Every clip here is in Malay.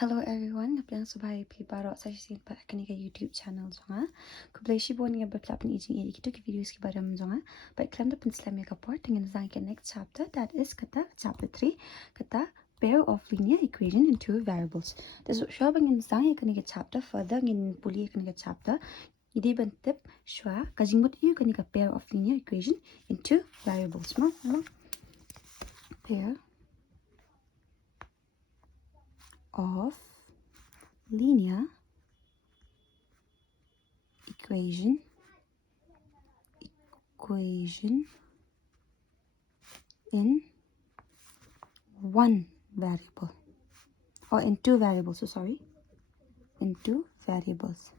Hello everyone, napiyang subay pibaro sa simpa kaniga YouTube channel zonga. Kubleshi bo nga beplap ni ijing iri kito ki videos ki badam zonga. But klam da pensla me kaport dengan zang ke next chapter, that is kata chapter 3 kata pair of linear equation in two variables. Das shwa bangin zang ya kaniga chapter further ngin puli kaniga chapter. Idi bantip shwa kajimut yu kaniga pair of linear equation in two variables ma. Pair of linear equation in one variable or in two variables, so sorry, in two variables.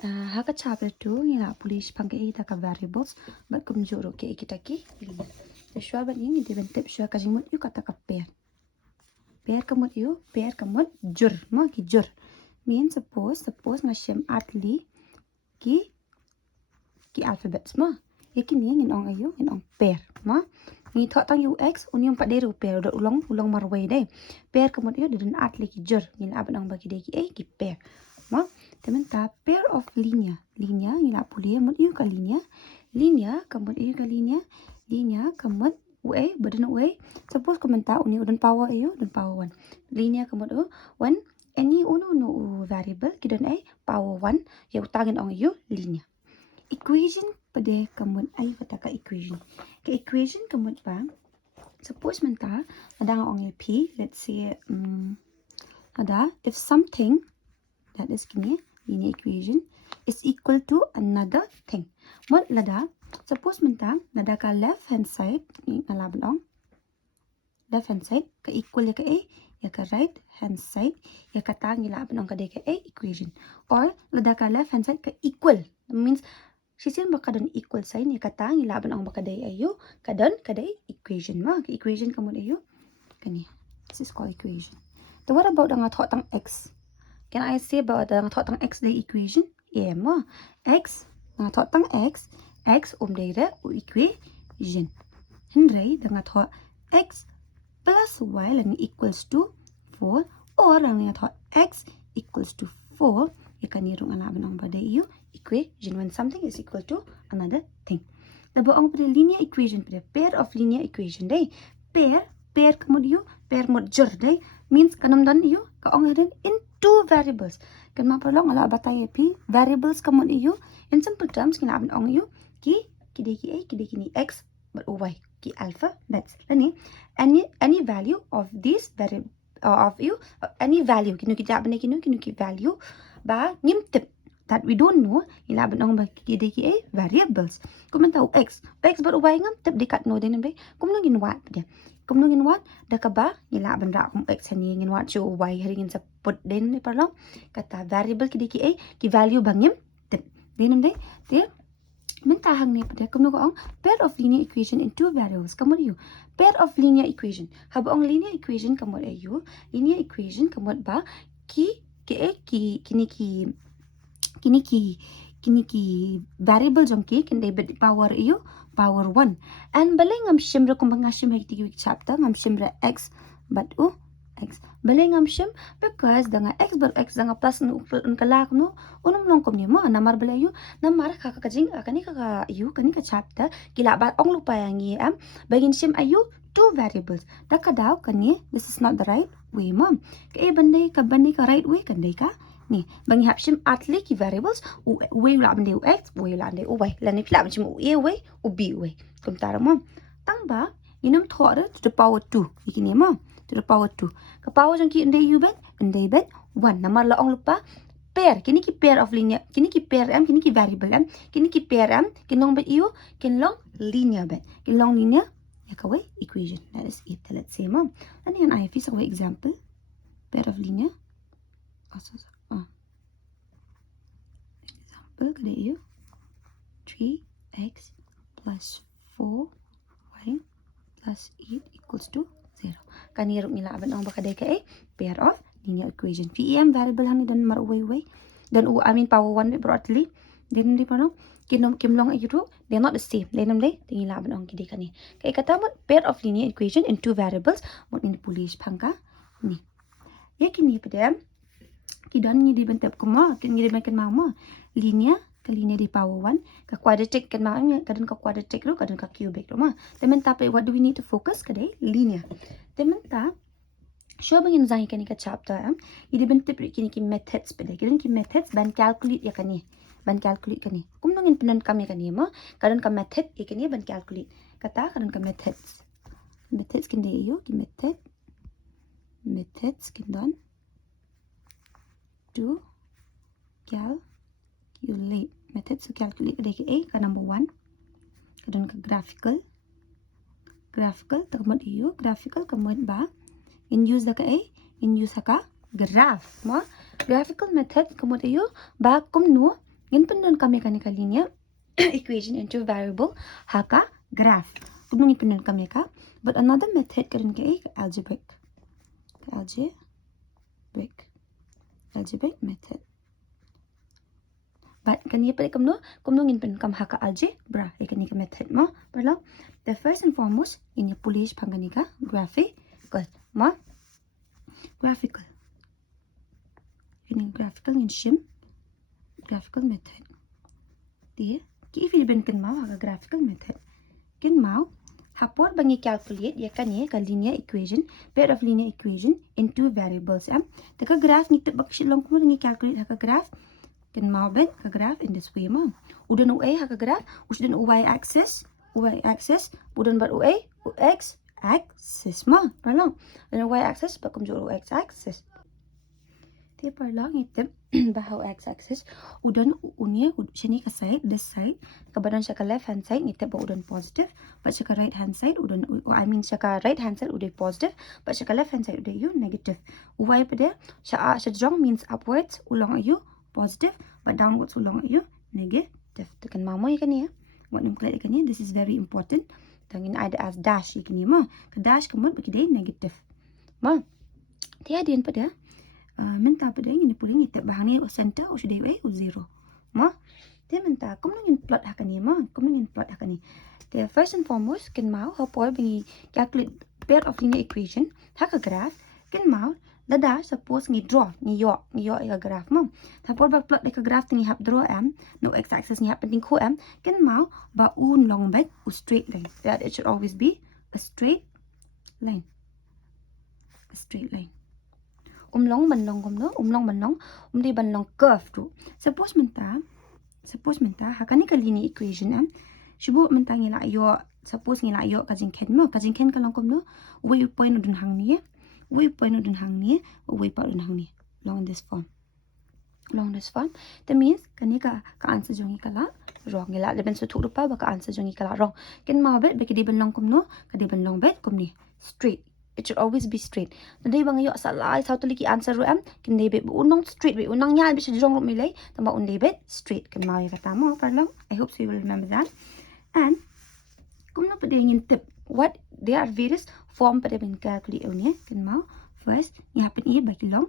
Haka chapter 2 ngila pulish pangkai taka variables but kumjuro ke ikitaki linear. Shwa ban ini dibentip shwa kajimut yu kata ka pair. Pair kamut yu, pair kamut jur, ma ki jur. Means suppose ngashem atli ki alphabets ma. Yakini ngin ong ayu ngin ong pair ma. Ni thot tang yu x unium pa deru pair do ulang marway dai. Pair kamut yu didun atli ki jur ngin aban ong bagi dai ki a ki pair. Ma temen ta pair of linear ngila pulia mut yu ka linear kamut yu ka linear kamut way badan way suppose komenta uni udan power ayu dan power 1 linear kamut 1 any no variable kidan a power 1 ya utangin ong ayu linear equation pada kamut ay kata ka equation kamut ba suppose menta ada ong p, let's say ada if something that is kini linear equation is equal to another thing. Mot lada suppose menta lada ka left hand side ngalaban ong left hand side ka equal ya ka a ya ka right hand side ya ka ta ngalaban ong ka de ka a equation or lada ka left hand side ka equal means sisin bakadan equal sign ya ka ta ngalaban ong baka de ayu kadan kada equation ma ka equation kamu ayu kani this is called equation. So what about ang thought ang x? Can I say about the thought ang x the equation? Yeah, ma. X, ang thought ang x dere equation. Henry, ang thought x plus y lang equals to 4 or ang thought x equals to 4. Ikan nirong alaban ang pada iyo equation when something is equal to another thing. Dabo ang pada linear equation pada pair of linear equation day. Pair kamud iyo pair mod jur day means kanamdan iyo kaong hadin in two variables. Kan mapalong ala batay p variables kamon iyo in simple terms kinaban ong iyo ki deki a ki deki ni x but y ki alpha bets lani any value of this variable of you any value kinu kita ban kinu ki value ba ngimtip that we don't know ilaban ong ba ki deki a variables kumenta x but y ngimtip dekat no din be kumnungin wat dia kumnungin wat dakaba ilaban ra kum x hani ngin wat chu y haringin sa put din ni parlo kata variable ki a ki value bangim tip din de dia mentahang ni pada kumno ong pair of linear equation in two variables kamu yu pair of linear equation hab ong linear equation kamu ayu linear equation kamu ba ki kini ki variable jong ki bit power yu power 1 and balay ngam shimra kung mga shim higti chapter ngam shimra x but x balay ngam shim because danga x but x danga plus no kalak no unum long kom ni mo namar balay yu namar kakajing kani ka yu kani ka chapter kila bat ong lupa yang am bagin shim ayu two variables dakadaw kani this is not the right way mom kay banday ka right way kanday ka ni bang hapshim atli ki variables way la bande x way la bande y la ni pla bchim a way u b way kum tara mo tang ba inum thora to the power 2 ikini mo to the power 2 ka power jang ki ndai u bet 1 namar la ong lupa pair kini ki pair of linear kini ki pair m kini ki variable m kini ki pair m kinong bet u kinlong linear bet kinlong linear ya ka way equation that is it let's say mo ani an if is a example pair of linear example kada iyo 3x plus 4y plus 8 equals to 0 kanirong nilaban ang baka ka pair of linear equation pem variable hani dan maruway dan I mean power 1 broadly din di pa no kim long ayu they're not the same lenam le tingi la ban ong ki dekani kai kata mot pair of linear equation in two variables mot ni polish phangka ni yakini pedam kidan ni di bentuk kuma kin ngi ban kan ma linear ke linear di power 1 ke quadratic kan ma kadang ka quadratic ro kadang ka cubic ro ma temen tapi what do we need to focus kadai linear temen ta show bangin zai kani ka chapter idi bentuk kini ki methods pede kini ki methods ban calculate ya kani ban calculate kani kum nongin penan kami kani ma kadang ka method ikani ban calculate kata kadang ka methods kin de yo ki methods kin don to calculate methods to calculate kadai a ka number 1 kadang ka graphical takmod iyo graphical kamod ba in use da ka a in use ka graph ma graphical method kamod iyo ba kum no ngin pendon kami ka linear equation into variable haka graph kum ngin pendon kami ka but another method kadang ka a algebraic method but kan ye pada kumno ngin pen kam haka algebra ekani ka method ma parla the first and foremost in your polish phangani ka graphical in shim graphical method dia ki fi ben kan ma haka graphical method kin mau hapor bangi calculate ya kan ye ka linear equation pair of linear equation in two variables ta ka graph ni te bak shilong ko ngi calculate haka graph kan mau bet ka graph in this way ma udan u a haka graph udan u y axis udan bar u a u x axis ma parlang dan y axis bakum jo u x axis te parlang item bahaw x axis udan unya shani ka side this side ka badan siya ka left hand side ni te ba udan positive but siya ka right hand side udan siya ka right hand side uday positive but siya ka left hand side uday you negative y pa de siya jong means upwards ulang ayu positive but downwards ulang ayu negative tekan mamo ikan ya what num clear ikan ya this is very important tangin ada as dash ikan ya ma ka dash kamot bagi negative ma tiada din pada minta pada ini puling itu bahani o center o sudah o zero ma dia minta kum nungin plot hakan ya ma kum nungin plot hakan ni the first and foremost kan mau hopor bagi calculate pair of linear equation haka graph kan mau lada suppose ngi draw ngi yo ya graph mo tapor ba plot ka graph tingi hap draw no x axis ni hap penting ko kan mau ba un long back u straight line that it should always be a straight line long ban long kom no long ban long di ban long curve tu suppose menta hakani ka linear equation shubu menta ngi la yo suppose ngi la yo ka jing ken ka long kom no way point udun hang ni way point udun hang ni way pa udun hang ni long this form that means kani ka answer jongi kala wrong ngila leben so thuk pa ba ka answer jongi kala wrong ken ma bet ba ki di ban long kom no ka di ban long bet kom ni straight it should always be straight nadai bang yo salah sao to liki answer ro kin dei bet unong straight be unang nyal bi jong ro milai tamba un dei bet straight ken ma ya kata mo parlang I hope so you will remember that and kum no pade ngin tip what there are various form pade ben calculate unia ken ma first यहाँ पे ये bagi long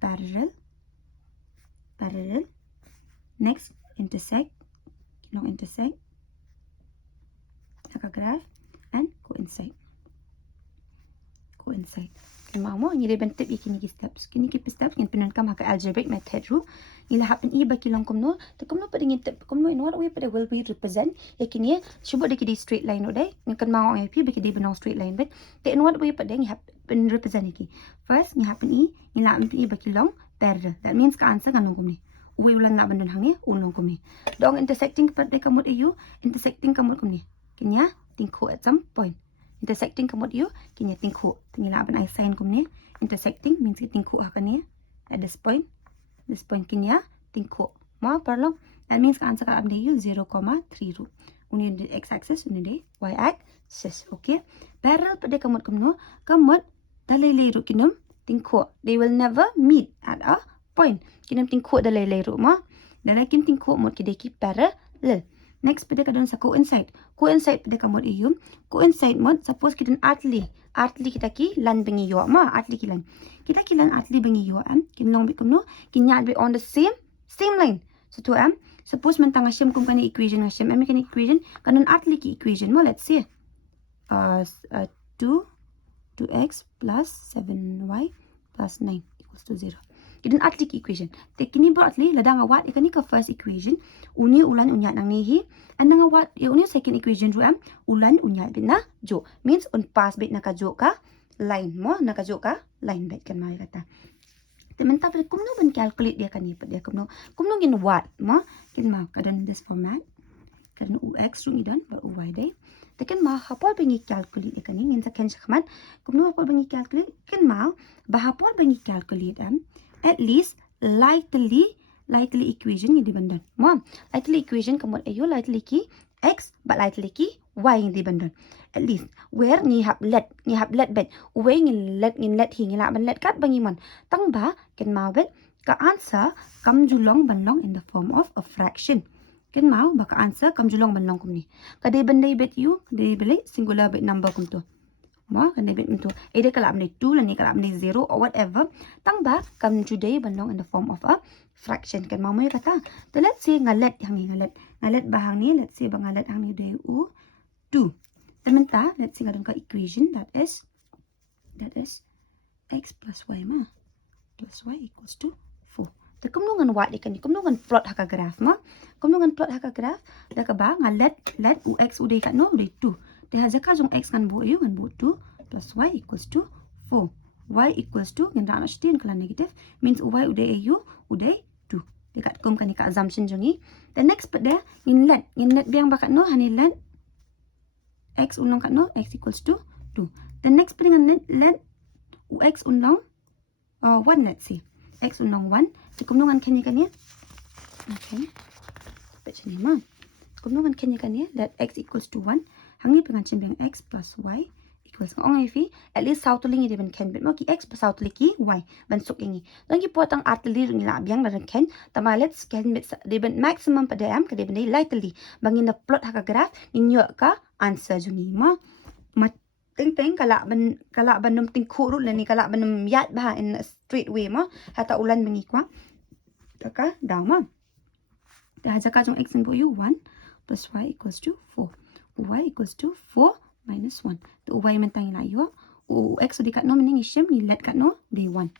parallel next intersect haka graph and coincide kan mau ni de bentuk kini ki steps ngin penan kam haka algebraic method ru ila happen i baki long kom no to kom no pada ngin tip kom no in what way pada will be represent yakini shubo de ki straight line odai ni kan mau ai pi baki de benong straight line bet te in what way pada ngi happen represent ki first ni happen i ila happen i baki long parallel that means ka answer kan kom ni uwi ulan na bandon hang ni ulong kom ni dong intersecting pada kamot eu intersecting kamot kom ni kinya tingko at some point intersecting kamot you kinya tingko tingila ban I sign kum ni intersecting means tingko hakani at this point kinya tingko ma parlong that means ka answer ka abde you 0,3 ru uni di x axis uni di y axis okay parallel pada kamot kum no kamot dalai ru kinum tingko they will never meet at a point kinum tingko dalai ru ma dalai kin tingko mot ki deki parallel next pada kadang sa coincide pada kamot eu coincide mod suppose kita atli kita ki lan bengi yo ma atli ki lan kita ki lan atli bengi yo kin long bi kumno kin nyal be on the same line so to Suppose mentang ngashim kum kani equation ngashim. Ami kani equation kanan atli ki equation mo. Let's see. 2x plus 7y plus 9 equals to 0. Idan atli ki equation. Te kini buat atli ladang awat ikani ka first equation. Uni ulan unyat nang nihi. Anang awat uni second equation ruam ulan unyat bit na jo. Means un pass bit na ka jo ka line mo na ka jo ka line bit kan mai kata. Teman pada kumno ban calculate dia kan ni pada kumno in what mo kin ma kadan this format kadan ux rung idan ba uy dai tekan ma hapol bengi calculate dia kan ni ngin sakan sakman kumno hapol bengi calculate kin ma ba hapol bengi calculate at least likely equation ni dibandan mo likely equation kamot ayo likely ki x but likely ki y ni dibandan at least where ni hab let bet we ngin let hi ngila ban let kat bangi mon tang ba ken ma bet ka answer kam julong banlong in the form of a fraction ken ma ba ka answer kam julong banlong kum ni ka de bandai bet you de bele singular bet number kum to mo kan de bet to either kala amne 2 la ni kala amne 0 or whatever tang ba kam judai banlong in the form of a fraction kan ma mo kata so let's say ngalet bahang ni let's say bangalet hang ni de u 2 Tementa, let's see ngadong ka equation that is x plus y ma plus y equals to 4. Te kumnungan what ikan ni kumnungan plot haka graph ma. Kumnungan plot haka graph da ka ba nga let ux uday ka no uday 2. Te haja ka jong x kan bo 2 plus y equals to 4. Y equals to ngenda na shtin kala negative means y uday ayu uday 2. Dekat kum kan ka assumption jongi. The next but there in let biang bakat no hani let x unlong kat no x equals to 2. The next dengan let x unlong 1 let's see. X unlong 1. Kumnungan kanya kanya. Okay. Baca ni ma. Kumnungan kanya kanya let x equals to 1. Hang ni pengancin biang x plus y equals ong ifi at least sao tuling ini ban ken bit mo ki x plus sao tuling ki y ban suk ini. Lang ki potang artili ring la biang dan ken tama let's ken bit de ban maximum pada am ke de ban likely bangin the plot haka graph ninyo ka answer jungi ma ting kala ban ting khuru le ni kala ban yat ba in a straight way ma hata ulan mengi kwa taka daw ma ta haja ka jong x in bo you 1 plus y equals to 4 y equals to 4 minus 1 to y mentang ila yo x di kat no mening ishim ni let kat no day 1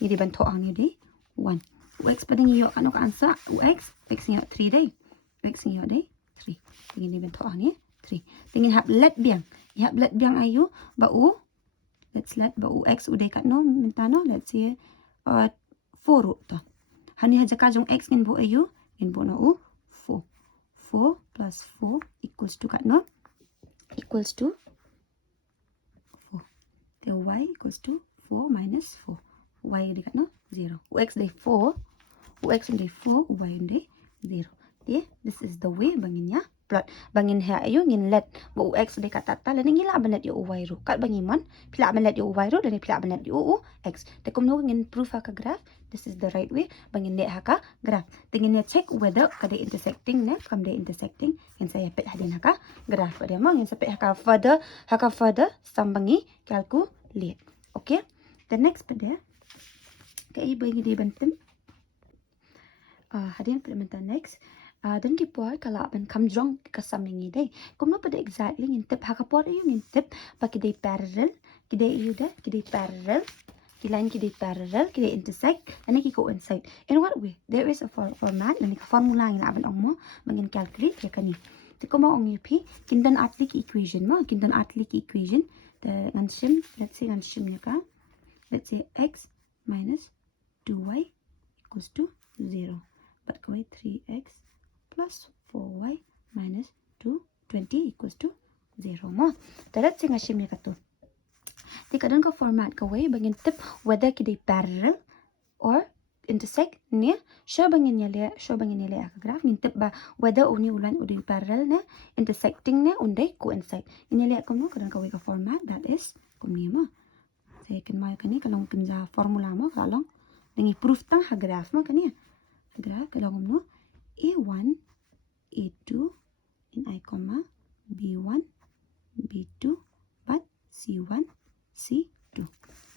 ni di ban tho ang ni day 1 x pading yo kat no ka answer x ni 3 day x ni yo day 3 tingin di ban tho ang ni 3. Tingin hab let biang ayu ba u let's let ba u x uday kat no mentano let's say 4 to hani haja ka jong x ngin bo ayu ngin bo na u 4 plus 4 equals to kat no equals to 4 the y equals to 4 minus 4 y uday kat no 0 x day 4 x day 4 y day 0 okay this is the way bangin ya plot bangin ha ayo ngin let bo x de kata ta lan ngila banet yo y ro kat bangi mon pila banet yo y ro dan pila banet yo x te kom no ngin proof ha ka graph this is the right way bangin de ha ka graph tingin ne check whether kada intersecting ne kam de intersecting ngin saya pet hadin ha ka graph dia mo ngin sapet ha ka further sambangi calculate okay the next pada kai bangi de banten hadin pada next dan ki puai kala ban kam jong kasam ngi dai komno pada exactly ngin tip ha ka por ayu ngin tip pa ki dai parallel ki dai ayu da ki dai parallel ki line ki dai parallel ki dai intersect and ki coincide in what way there is a format and ka formula ngin aban ong mo mangin calculate ya kani ti ko mo ong pi kindan atli ki equation mo kindan atli ki equation the ngansim let's say ngansim ya ka let's say x minus 2y equals to 0 but go 3x plus 4y minus 220 equals to 0 mo. Talat sing asim ni kato. Di kadang ka format ka way bangin tip whether ki parallel or intersect ni show bangin yale ka graph ngin tip ba whether uni ulan udi parallel ne intersecting ne unday coincide. Ini lihat kamu kadang ka way ka format that is kumni mo. Saya kan mai kani kalong kinja formula mo kalong dengi proof tang ha graph mo kani. Graph kalong mo A1, A2, in I comma, B1, B2, but C1, C2.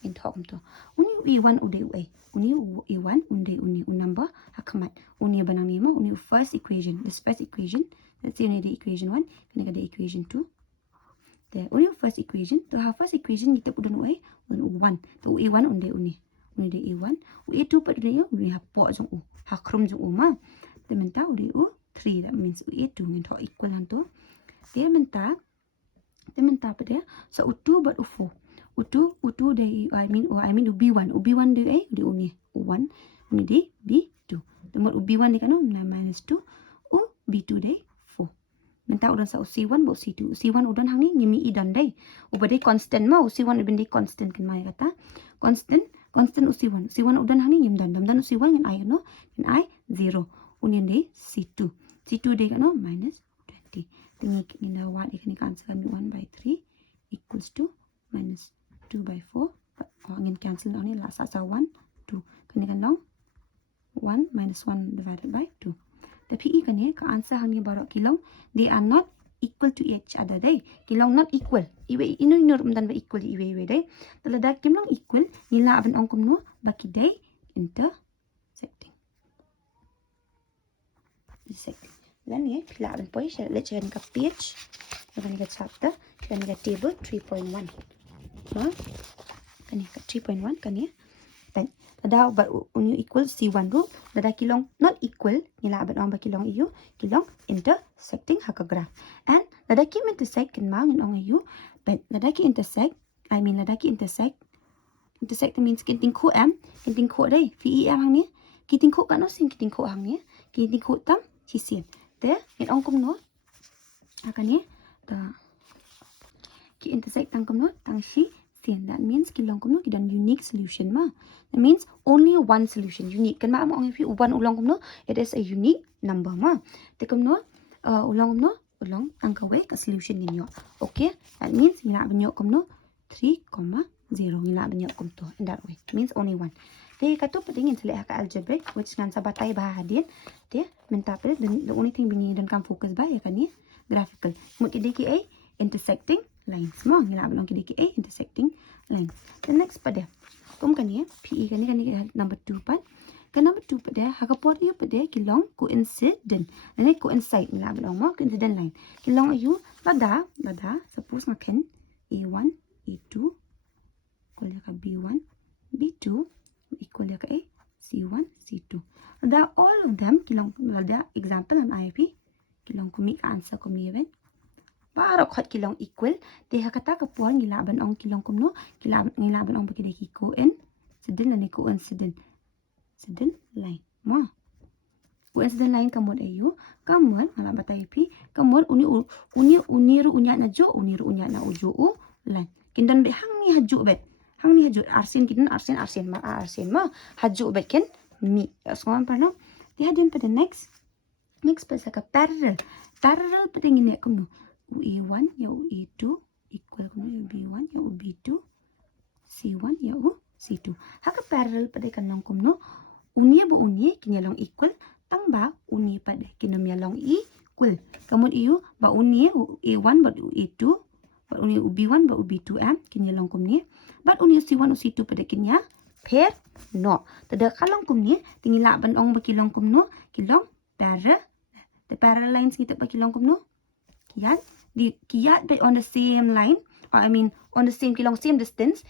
In talk to. Uni E1 uday uay. Uni E1 unday uni number hakamat. Uni banang nima uni first first equation. Let's say ni ada equation 1, kena ada equation 2. There, only first equation. To have first equation kita put down U1. To U1 unde uni. Uni de U1. U2 put de uni ha po jong U. Ha krum jong U ma. Dia minta ude U3. That means U2 ngin to equal hantu. Dia minta pada so U2 but U4. U2 de I mean U1 de de uni U1 uni de B2. Tempat U1 de kan minus 2 B2 de 4. Minta udan sa C1 bo C2. C1 udan hang ni ngimi idan dai. Ubade constant ma C1 uben de constant kan mai kata. Constant C1. C1 udan hang ni ngim dan C1 ngin I no. Ngin I 0. Union de C2. C2 de kan minus 20. Tingi ngin da wat ikan cancel kami 1 by 3 equals to minus 2 by 4. Ngin cancel ni la sa 1 2. Kan long 1 minus 1 divided by 2. Tapi ikan ni ka answer hang ni baru kilong they are not equal to each other dai. Kilong not equal. Iwe ino dan ba equal iwe dai. Talada kilong equal nila aban ong kumno baki dai intersecting. Lan ni pila aban poi let's check ka page. Kan ka chapter, kan ka table 3.1. Ha? Kan ka 3.1 kan ni. Then ada ba unyu equal C1 ru dada kilong not equal nila abat ong ba kilong iyo kilong intersecting haka graph and dada ki intersect kan ma ngin ong iyo but dada ki intersect means kinting ko dai fi hang ni kiting ko kan no sin kiting ko hang ni kiting ko tam si sin te ngin ong kum no haka ni ta ki intersect tang kum no tang si. That means kilong kumno kidan unique solution ma. That means only one solution unique. Kan ma amo ang if one ulang kumno it is a unique number ma. Te kumno ulang tangkawe ka solution ninyo. Okay? That means ngila banyo kumno 3,0 ngila banyo kumto in that way. It means only one. Te kato patingin sila ka algebraic which ngan sa batay bahadin. Te minta pa the only thing bingi don kam focus ba ya kani graphical. Mo kidiki ay intersecting lines mo ngila balong kidiki intersecting lines. The next pada kum kani PE kani number 2 pan kan number 2 pada hakapot yu pada kilong coincident nani coincide ngila balong mo coincident line kilong ayu lada suppose ngaken A1 A2 equal ka B1 B2 equal ka C1 C2 lada all of them kilong lada example an IP kilong kumi answer kumi event para khat kilong equal te hakata ka puan gilaban ong kilong kumno gilaban ong bakide ki coincident na coincident line mo coincident line kamod ayu kamon ala batay pi kamon uni ru unya na jo uni ru unya na ujo line kindan de hang ni haju arsin kidan arsin ma haju bet ken mi aswan parno te hadin pa the next pa sa ka parallel pa ngine kumno U1 ya U2 equal kumno B1 ya B2 C1 ya C2 haka parallel pada kanong kumno unia bu unia kinyalong equal tang ba uni pada kinomyalong equal kamon iyo ba unia A1 ba A2 ba unia B1 ba B2 kinyalong kumni ba unia C1 C2 pada kinya pair no tada kalong kumni tingila ban ong ba kilong kumno kilong parallel lines kita ba kilong kumno kiyan but on the same line or I mean on the same kilong same distance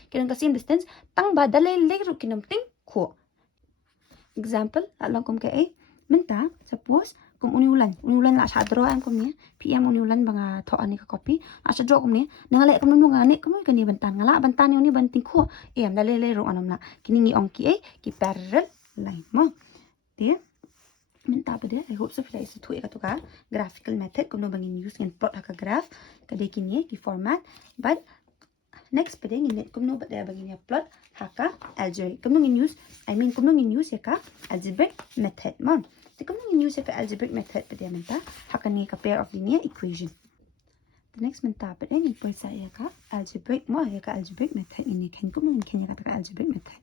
tang ba dalay ru kinom ting ko example along kum ka minta suppose kum uniulan la sa draw am kum ni PM uniulan banga tho ani ka copy sa draw kum ni ngale kum nu ngane kum ka ni bantan ngala bantan ni banting ko dalay ru anam na kini ong ki ki parallel line mo dia minta pa dia I hope so fila isu tu ka to ka graphical method kuno bangin use ngin plot ka graph kade kini ki format but next pa dia ngin kuno ba dia bangin ya plot haka algebraic kuno ngin use ya ka algebraic method mo te kuno ngin use ya ka algebraic method pa dia minta haka ni ka pair of linear equation the next minta pa dia ngin sa ya ka algebraic method ini kan kuno ngin ya ka algebraic method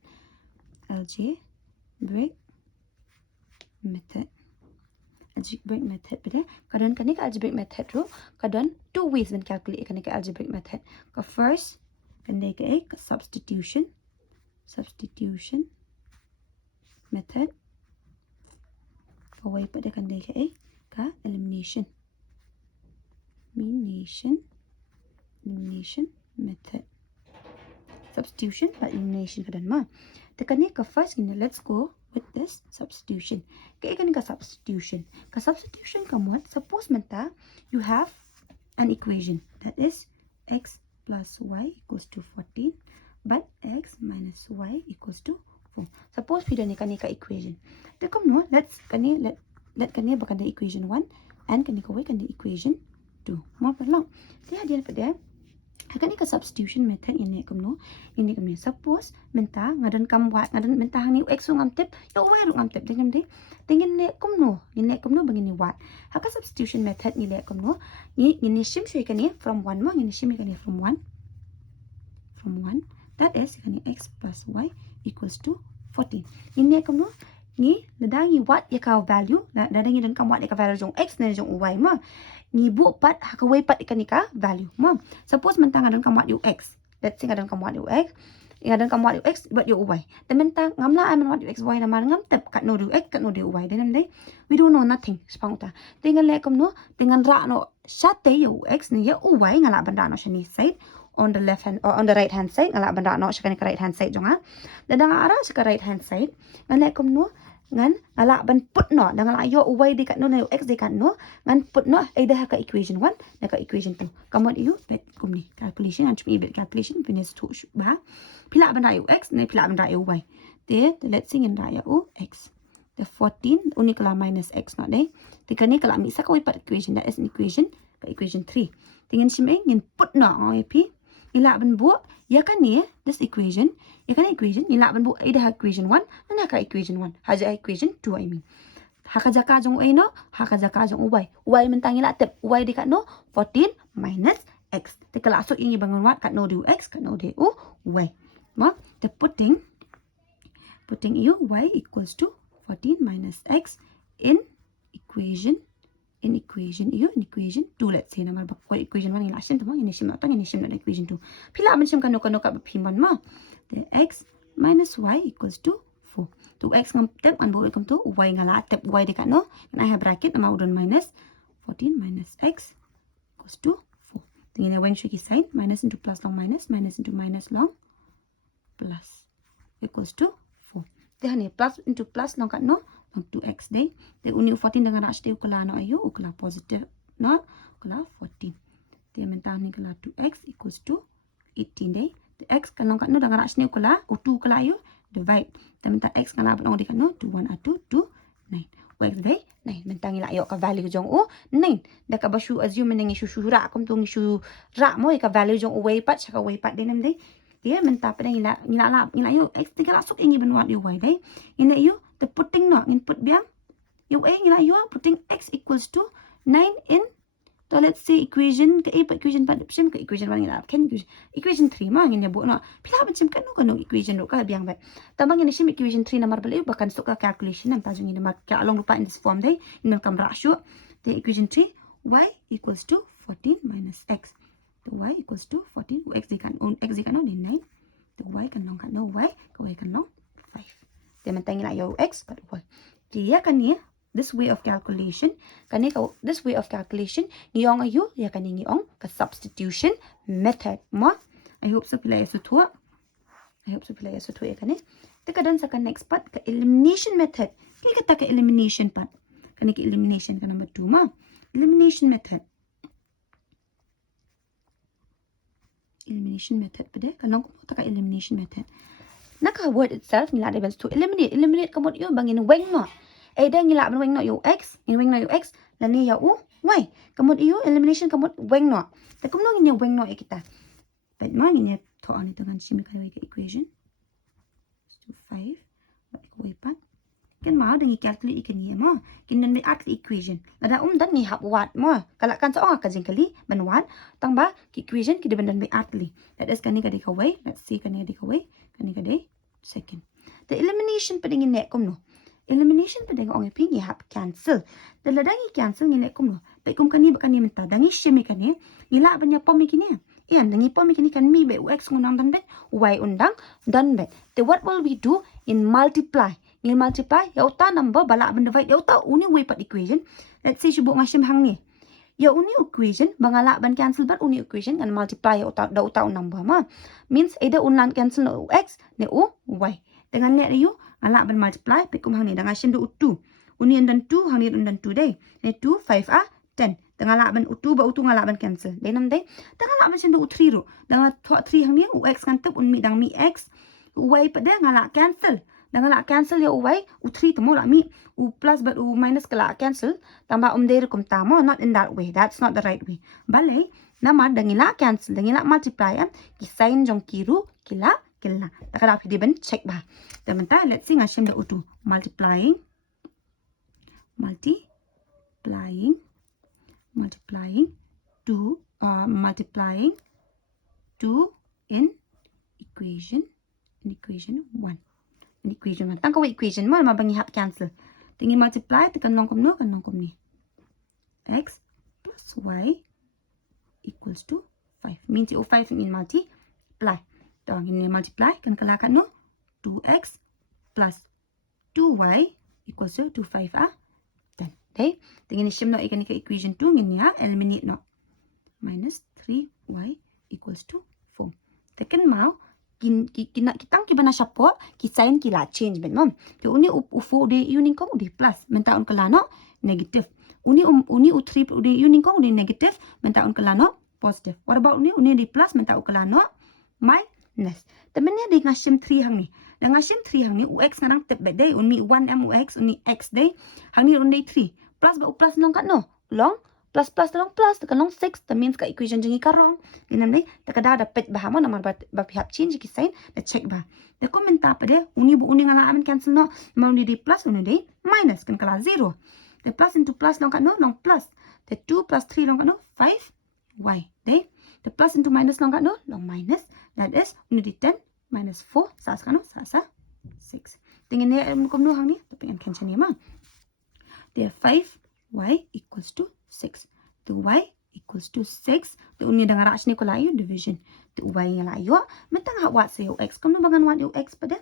algebraic method pada kadang kanik algebraic method ro kadang two ways when calculate kanik algebraic method ka first kande ka substitution method away pada kande ka ka elimination method. Substitution by elimination kadan ma. Tekan ni ka first ni let's go with this substitution. Kailan ka substitution? Ka substitution kamuat suppose menta you have an equation that is x plus y equals to 14 but x minus y equals to 4. Suppose pida ni ka equation. Tekom no let's let kani bakan the equation 1 and kani ka way kan the equation 2. Mo perlang. Dia hadian pada kani ka substitution method ini kamno ini kamni suppose menta ngadan kam wat ngadan menta hang ni x ngam tip yo y ngam tip dengan de dengan le kamno bangin ni wat haka substitution method ni le kamno ni shim shoi kani from 1 ma ni shim kani from 1 that is kani x plus y equals to 14 ini kamno ni nadangi wat ya ka value nadangi dan kam wat ya ka value jong x na jong y ma ni bu pat haka way pat ikan ka value ma suppose mentang adan kam wat yu x let's say adan kam wat yu x adan kam wat yu x but yu y then mentang ngamla aman wat yu x y na man ngam tep kat no yu x kat no yu y then dai we don't know nothing spang ta dengan le kam no dengan ra no sate yu x ni ya y ngala banda no shani side on the left hand or on the right hand side ngala banda no shakani ka right hand side jonga dan ara shaka right hand side ngale kam no ngan ala ban put no dengan ayo y dekat no na x dekat no ngan put no either ka equation 1 na ka equation 2 kamu you bet kum ni calculation and me bet calculation finish tu ba pila ban ayo x na pila ban ayo y te let's sing in ayo x the 14 uni kala minus x no deh tikani kala mi sa ka pat equation that is an equation ka equation 3 dengan shimeng ngin put no ip ila ban bu ya kan ni this equation ya kan equation ila ban bu either equation 1 na ka equation 1 haja equation 2 I mean haka jaka jong a no haka jaka jong y mentang ila tep y dekat no 14 minus x tekala asuk ini bangun wat kat no du x kat no du y ma the putting you y equals to 14 minus x in equation you in equation 2 let's say nama bakwa equation 1 ila shim tama ini shim atang ini shim na equation 2 pila man shim kanu ka phiman ma the x minus y equals to 4 to x ngam tep an bo ikam to y ngala tep y dekat no and I have bracket nama udon minus 14 minus x equals to 4 tinggal when shiki sign minus into plus long minus into minus long plus equals to 4 dah ni plus into plus long kat no 2x deh. Dia uni 14 dengan rak shte ukala no ayo ukala positive no ukala 14. Dia mentang ni ukala 2x equals to 18 deh. The x kalau kat no dengan rak shte ukala u2 ukala ayo divide. Dia mentang x kalau abang dekat no 2 1 2 9. X deh 9 mentang ila ayo ka value jong u 9. Dah ka basu assume menengi shu rak kum tung shu rak mo ka value jong u way pat chaka way pat deh nam deh. Dia mentang pada ila ayo x tinggal asuk ingi benwat yu y deh. Ini ayo the putting no input biang you putting x equals to 9 in so let's say equation ke equation pada psim ke equation 1 ngila kan equation 3 ma ngin bu no pila macam kan no equation ro ka biang bat tambang ini sim equation 3 nomor beli bahkan suka calculation nam tajung ini mak ka along lupa in this form dai in kam ratio the equation 3 y equals to 14 minus x the y equals to 14 x dikan no di 9 the y kan long kan no y kan long 5 dia mentang ila yo x kat y dia kan ni this way of calculation this way of calculation ngiyong ayo ya kan ngiyong ka substitution method ma I hope so pila yeso tu ya kan ni tekadan sa kan next part ka elimination method kini kata ka elimination part kan ki elimination kan number 2 ma elimination method pada kalau ko ta ka elimination method naka word itself nila labels to eliminate kamot yo bangin weng no dah ngila ban weng no yo x lani ya u y kamot yo elimination kamot weng no ta kumno ngin weng no kita but ma ngin to ani tangan sim ka equation 5 way pat kan ma dengi calculate ikan ni ma kin nan at equation ada dan ni hap wat ma kala kan sa ka jing kali ban wat tang ba equation ki de ban be atli that is kan ni ka de ka way let's see kan ni de ka way kan ni ka de second the elimination pading nek kom no elimination pading ong ping hap cancel the ladangi cancel ni nek kom no pe kom kan ni menta dangi shimi kan ni ila banya pom kini ian dangi pom kini kan mi be x ngunang dan bet y undang dan bet the what will we do in multiply ngin multiply ya uta number balak ben divide ya uta uni way pat equation. Let's say shibuk ngashim hang ni. Ya uni equation bangalak ban cancel bat uni equation kan multiply ya uta da uta number ma. Means either unlan cancel na x ne u y. Dengan net you alak ban multiply pikum hang ni dengan shim do 2. Uni undan 2 hang ni undan 2 day. Ne 2 5 a 10. Dengan alak ban u2 ba u2 ngalak ban cancel. Day nam day. Dengan alak ban shim do u3 ro. Dengan 3 hang ni u x kan tep un mi dang mi x. Y pa dia ngalak cancel. Dengan nak cancel ya y, u3 temu lah mi. U plus but u minus kelak cancel. Tambah day rekum tamo, not in that way. That's not the right way. Balai, nama dengilak cancel, dengilak multiply. Kisain jong kiru, kila. Tak ada apa ben check bah. Teman-teman, let's see ngashim da u2. Multiplying 2 in equation 1. Equation 1. Tang ko equation mo ma bangi hap cancel. Tingin multiply tekan long kom ni. X plus y equals to 5. Means you 5 in multiply. Tawang ini multiply kan kalakan no 2x plus 2y equals to 5 10. Okay? Tingin shim no ikan ke equation 2 ngin ya eliminate no. Minus 3y equals to 4. Tekan mau kitang kibana support kisain kila change ben mom ke uni u4 de uning kong de plus mentaun kelano negative uni u3 de uning kong de negative mentaun kelano positive. What about uni de plus mentaun kelano minus. Temennya de ngashim 3 hang ni dan ngashim 3 hang ni ux ngarang tep bet day uni 1 mux uni x day hang ni uni 3 plus ba plus long kat no long plus long plus tekan long 6 that means ka equation jengi karong dinam dei takada dapat bahama namar ba pihak change kisain da check ba da komenta pa de uni bu uni ngala amen cancel no mau ni di plus uni di minus kan kala 0 the plus into plus long kat no long plus the 2 plus 3 long kat no 5 y dei the plus into minus long kat no long minus that is uni di 10 minus 4 sa kan no sa 6 tingin ne kom no hang ni tapi kan cancel ni ma there 5y equals to 6. The y equals to 6. The uni dengan rash ni ko layu division. The y yang layu. Mentang hak wat sa x. Kamu bangan wat x pada.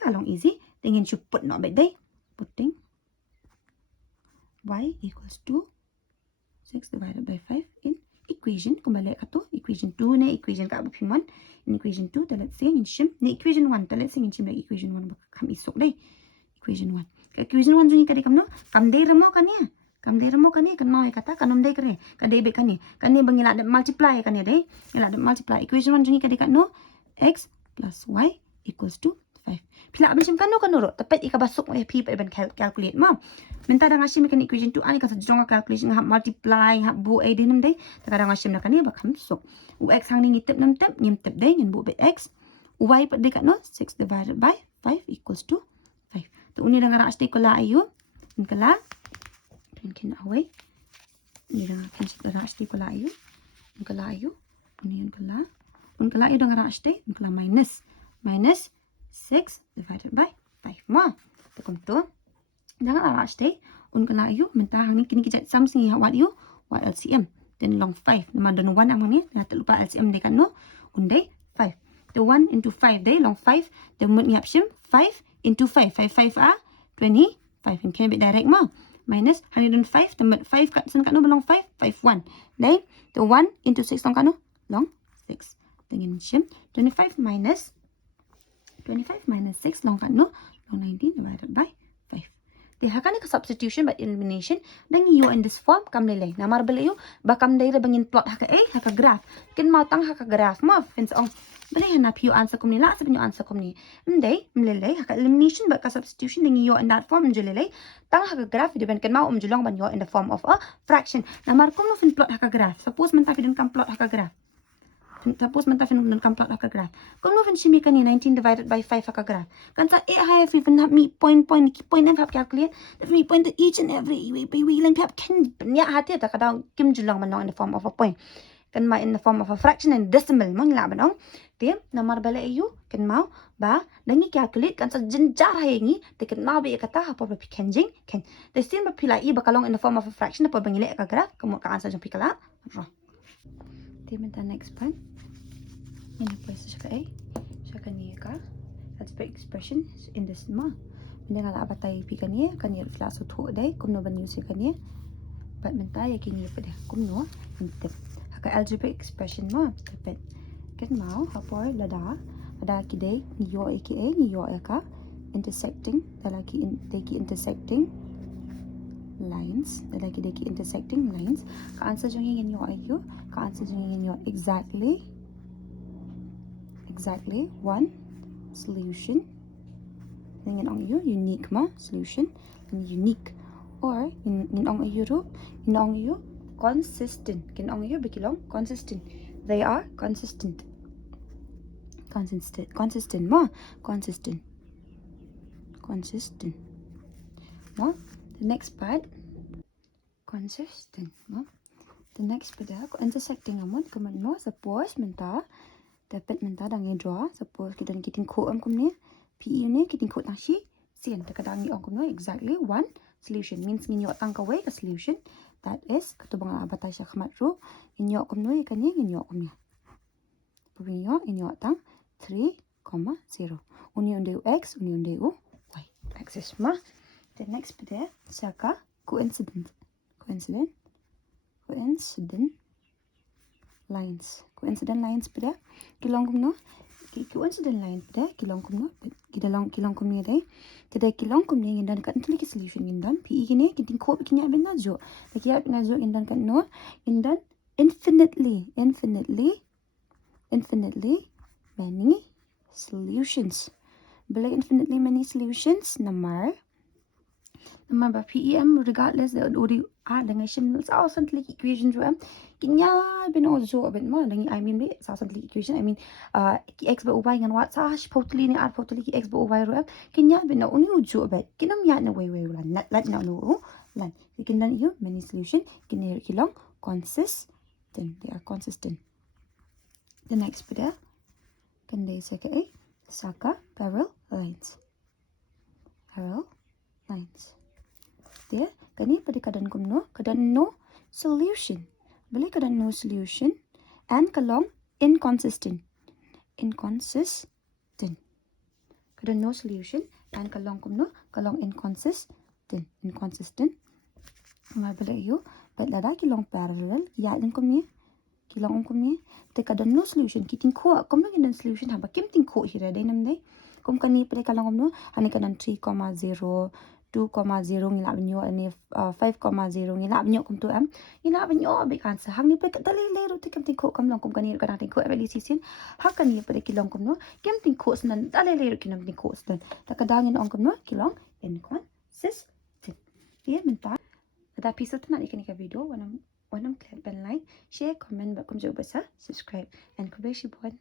Kalong easy. Tingin you put not bad day. Putting y equals to 6 divided by 5 in equation. Kembali kat tu. Equation 2 ni. Equation kat berpiman. In equation 2. Let's say in shim. Ni equation 1. Let's say in shim lagi equation 1. Kam isok day. Equation 1. Equation 1 jungi kadi kam no. Kam day remo kan ya. Kam day remo kan ni kan noi kata kanom day kare kan day be kan ni bangila de multiply kan ya day ila de multiply equation 1 jungi kadi kat no x plus y equals to 5 pila abin kan no ro tepat ika basuk eh p pa ben calculate ma minta da ngashim kan equation 2 ani ka jonga calculation ha multiply ha bu a dinam day takada ngashim na kan ni ba kam sok x hang ni ngitep nam tep nyim tep day ngin bu be x y pa de kat no 6 divided by 5 equals to 5 tu uni da ngara asti ko la ayu kala Mungkin away. Ini dah kan kita rash di kala ayu. Kala ayu. Ini kala. Kala ayu dengan rash di. Kala minus 6 divided by 5. Ma. Tekum tu. Jangan rash di. Kala ayu. Mentah ni kini kita something what you. What LCM. Then long 5. Nama dan 1 ang ni. Nak lupa LCM dia kan no. Undai 5. The 1 into 5 day long 5. The mut ni hapsim 5 into 5. 5 are 25. In can be direct ma. Minus 105, the 5 kat sana kat no belong 5, 1. Then the 1 into 6 long kat no long 6. Dengan shim 25 minus 6 long kat no long 19 divided by 5. They hakan ni substitution by elimination dan you in this form kam nilai. Namar beli you bakam daira bangin plot haka haka graph. Kin mau tang haka graph ma fins ong beli hana you answer kum ni la sa you answer kum ni. Ndai mlelai haka elimination ba ka substitution dengan you in that form mjelelai. Tang haka graph depend kan mau umjulong ban you in the form of a fraction. Namar kum no fin plot haka graph. Suppose man ta fin kam plot haka graph. Suppose man ta fin kam plot haka graph. Kum no fin shimi kan ni 19 divided by 5 haka graph. Kan sa have even have me point and have calculate. That me point to each and every we len pap kan nya hati ta kadang kim julong man in the form of a point. Kan ma in the form of a fraction and decimal mo ngila banong. Tim namar bala ayu kan mau ba dangi calculate kan sa jinjar hayengi te kan mau be kata apa ba pikenjing kan. The same ba pila I bakalong in the form of a fraction apa bangile ka graph kamu ka answer jong pikala. Tim the next point. Ini pwes siya ka siya ka niya ka. That's the expression in this ma. dengan abatai pi kan ye kan ye kelas tu dai kum no ban use kan ye but mentai ya kini pada kum no intip haka algebraic expression ma tapi kan mau hapor ada kidai ni yo aka intersecting dalaki intersecting lines dalaki intersecting lines ka answer jong yin yo ayu ka answer jong yin yo exactly one solution dengan ong you unique ma solution and unique or in ong you consistent kin ong you bikilong consistent they are consistent ma consistent ma the next part consistent ma the next part intersecting amon kaman mo suppose menta dapat menta dang draw suppose kita kiting ko am kumne PE ni kiting ko nashi sian takadang ni ong kumno exactly one solution means nginyo tang ka way ka solution that is katubang abatay siya kamat ro inyo kumno ikanya inyo kumnya pubinyo inyo tang 3,0 union de x union de y axis ma the next pede saka coincident lines pede kilong kumno coincident line pede kilong kumno kilong kumni dai kedai kilong kumni ngindan kan tulik solution ngindan pi gini kiting ko kinya ben najo takia najo ngindan kan no ngindan infinitely many solutions bela infinitely many solutions number ba PEM regardless the odi dengan shin thousandly equation jo kinya ben ojo ben mo dangi I mean be thousandly equation I mean x ba y ngan what sa potli ni potli x ba y ro kinya ben no uni ojo bet kinam ya na way lan lat na no lan kinan you many solution kinir kilong consistent they are consistent the next pada kan they saka parallel lines there kani pada kadan no solution boleh kadan no solution and kalong inconsistent kadan no solution and kalong inconsistent ma boleh you but lada kilong parallel ya kilong kumni te kadan no solution kiting ko komno ginan solution haba kim ting ko hira dai nam dai kum kani pada kalong no hani kadan 3,0 2,0 ngilap nyo ani 5,0 ngilap nyo kum tu am ngilap nyo big answer hang ni pe dali le ru te kam ting ko kam long kum kani kana ting ko abeli sisin hak kani pada kilong kum no kem ting ko snan dali le ru kinam ting ko snan takadangin ong kum no kilong inconsistent dia minta ada episode na ikan video wanam klik ban like share comment ba kum jo basa subscribe and kubeshi bon